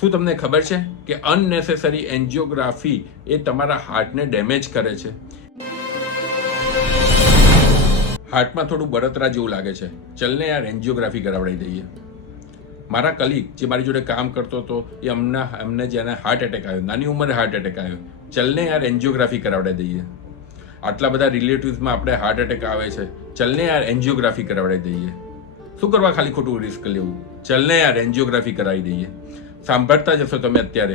શું તમને ખબર છે કે અનનેસેસરી એન્જિયોગ્રાફી એ તમારા હાર્ટને ડેમેજ કરે છે? હાર્ટમાં થોડું બળતરા જેવું લાગે છે, ચલને યાર એન્જિયોગ્રાફી કરાવડાવી દઈએ. મારા કલીગ જે મારી જોડે કામ કરતો હતો એ અમને જેને હાર્ટ એટેક આવ્યો, નાની ઉંમરે હાર્ટ એટેક આવ્યો, ચલને યાર એન્જિયોગ્રાફી કરાવડાવી દઈએ. આટલા બધા રિલેટિવ્સમાં આપણે હાર્ટ એટેક આવે છે, ચલને યાર એન્જિયોગ્રાફી કરાવડાવી દઈએ. શું કરવા ખાલી ખોટું રિસ્ક લેવું? ચલને યાર એન્જિયોગ્રાફી કરાવી દઈએ. સાંભળતા જશો તમે અત્યારે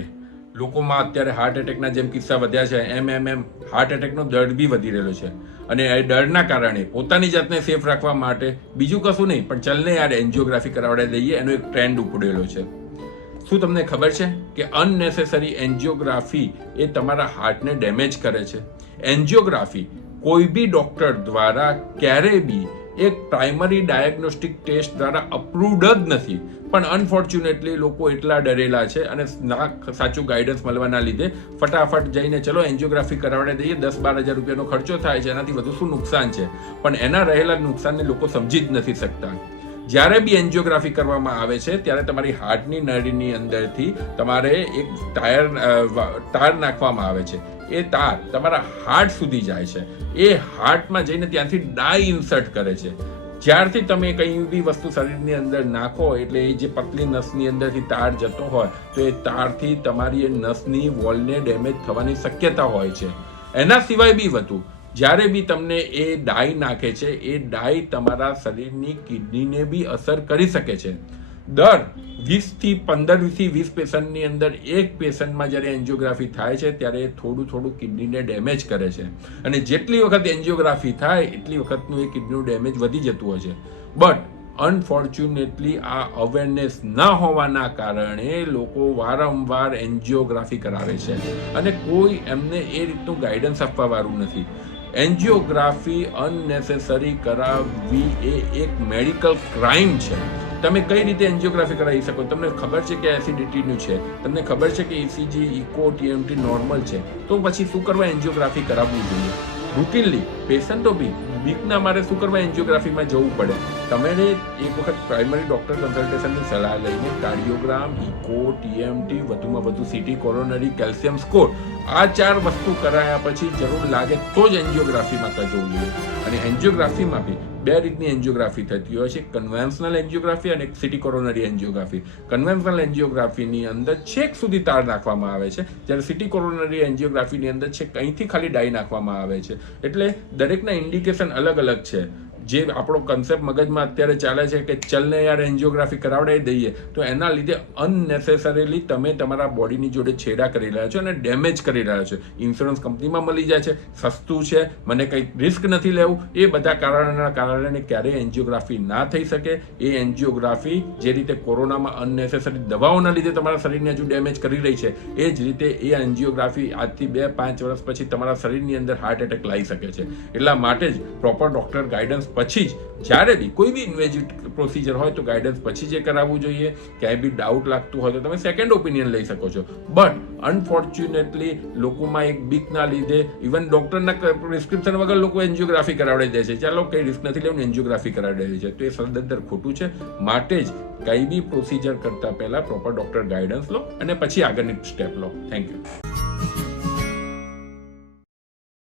લોકોમાં અત્યારે હાર્ટ એટેકના જેમ કિસ્સા વધ્યા છે એમ હાર્ટ એટેકનો દર બી વધી રહેલો છે. અને એ ડરના કારણે પોતાની જાતને સેફ રાખવા માટે બીજું કશું નહીં પણ ચલને યાર એન્જિયોગ્રાફી કરાવડાવી દઈએ એનો એક ટ્રેન્ડ ઉપડેલો છે. શું તમને ખબર છે કે અનનેસેસરી એન્જિયોગ્રાફી એ તમારા હાર્ટને ડેમેજ કરે છે? એન્જિયોગ્રાફી કોઈ બી ડોક્ટર દ્વારા ક્યારેય બી એક પ્રાઇમરી ડાયગ્નોસ્ટિક ટેસ્ટ દ્વારા અપ્રૂવડ જ નથી. પણ અનફોર્ચ્યુનેટલી લોકો એટલા ડરેલા છે અને સાચું ગાઈડન્સ મળવાના લીધે ફટાફટ જઈને ચલો એન્જિયોગ્રાફી કરાવડાવી દઈએ, 10-12 હજાર રૂપિયાનો ખર્ચો થાય છે, એનાથી વધુ શું નુકસાન છે? પણ એના રહેલા નુકસાનને લોકો સમજી જ નથી શકતા. જ્યારે બી એન્જિયોગ્રાફી કરવામાં આવે છે ત્યારે તમારી હાર્ટની નળીની અંદરથી તમારે એક તાર નાખવામાં આવે છે. એ તાર તમારા હાર્ટ સુધી જાય છે. એ હાર્ટમાં જઈને ત્યાંથી ડાઈ ઇન્સર્ટ કરે છે. જ્યારથી તમે કંઈ બી વસ્તુ શરીરની અંદર નાખો એટલે એ જે પતલી નસની અંદરથી તાર જતો હોય તો એ તારથી તમારી એ નસની વોલને ડેમેજ થવાની શક્યતા હોય છે. એના સિવાય બી વધુ જ્યારે બી તમને એ ડાઈ નાખે છે એ ડાઈ તમારા શરીરની કિડનીને બી અસર કરી શકે છે. દર 15-20 પેશન્ટની અંદર એક પેશન્ટમાં જ્યારે એન્જિયોગ્રાફી થાય છે ત્યારે થોડું કિડનીને ડેમેજ કરે છે. અને જેટલી વખત એન્જિયોગ્રાફી થાય એટલી વખતનું એ કિડનીનું ડેમેજ વધી જતું હોય છે. બટ અનફોર્ચ્યુનેટલી આ અવેરનેસ ના હોવાના કારણે લોકો વારંવાર એન્જિયોગ્રાફી કરાવે છે અને કોઈ એમને એ રીતનું ગાઈડન્સ આપવા વાળું નથી. એન્જિયોગ્રાફી અનનેસેસરી કરાવવી એ એક મેડિકલ ક્રાઇમ છે. તમે કઈ રીતે એન્જિયોગ્રાફી કરાવી શકો? તમને ખબર છે કે એસિડિટીનું છે, તમને ખબર છે કે ECG, ઇકો, TMT નોર્મલ છે, તો પછી શું કરવા એન્જિયોગ્રાફી કરાવવું જોઈએ? રૂટીનલી પેશન્ટો બી બીકના મારે શું કરવા એન્જિયોગ્રાફીમાં જવું પડે? તમારે એક વખત પ્રાઇમરી ડોક્ટર કન્સલ્ટેશનની સલાહ લઈને કાર્ડિયોગ્રામ, ઇકો, TMT, વધુમાં વધુ CT, કોરોનરી, કેલ્શિયમ સ્કોર આ 4 વસ્તુ કરાયા પછી જરૂર લાગે તો જ એન્જિયોગ્રાફીમાં જવું જોઈએ. અને એન્જિયોગ્રાફીમાં બી 2 રીતની એન્જિયોગ્રાફી થતી હોય છે, કન્વેન્શનલ એન્જિયોગ્રાફી અને સિટી કોરોનરી એન્જિયોગ્રાફી. કન્વેન્શનલ એન્જિયોગ્રાફીની અંદર છેક સુધી તાર નાખવામાં આવે છે, જ્યારે સિટી કોરોનરી એન્જિયોગ્રાફીની અંદર છેક અહીંથી ખાલી ડાઈ નાખવામાં આવે છે. એટલે દરેકના ઇન્ડિકેશન અલગ અલગ છે. જે આપણો કન્સેપ્ટ મગજમાં અત્યારે ચાલે છે કે ચલને યાર એન્જિયોગ્રાફી કરાવડાવી દઈએ, તો એના લીધે અનનેસેસરીલી તમે તમારા બોડીની જોડે છેડા કરી રહ્યા છો અને ડેમેજ કરી રહ્યા છો. ઇન્સ્યોરન્સ કંપનીમાં મળી જાય છે, સસ્તું છે, મને કંઈ રિસ્ક નથી લેવું, એ બધા કારણોના કારણે ક્યારેય એન્જિયોગ્રાફી ના થઈ શકે. એ એન્જિયોગ્રાફી જે રીતે કોરોનામાં અનનેસેસરી દવાઓના લીધે તમારા શરીરને હજુ ડેમેજ કરી રહી છે, એ જ રીતે એ એન્જિયોગ્રાફી આજથી 2-5 વર્ષ પછી તમારા શરીરની અંદર હાર્ટ એટેક લાવી શકે છે. એટલા માટે જ પ્રોપર ડોક્ટર ગાઈડન્સ પછી જ જ્યારે બી કોઈ બી ઇન્વેઝિવ પ્રોસિજર હોય તો ગાઈડન્સ પછી જ કરાવવું જોઈએ. ક્યાંય બી ડાઉટ લાગતું હોય તો તમે સેકન્ડ ઓપિનિયન લઈ શકો છો. બટ અનફોર્ચ્યુનેટલી લોકોમાં એક બીકના લીધે ઇવન ડોક્ટરના પ્રિસ્ક્રિપ્શન વગર લોકો એન્જિયોગ્રાફી કરાવડાવી દે છે. ચાલો કંઈ રિસ્ક નથી લેવું, એન્જિયોગ્રાફી કરાવી દે છે, તો એ સદંતર ખોટું છે. માટે જ કંઈ બી પ્રોસિજર કરતા પહેલા પ્રોપર ડોક્ટર ગાઈડન્સ લો અને પછી આગળની સ્ટેપ લો. Thank you.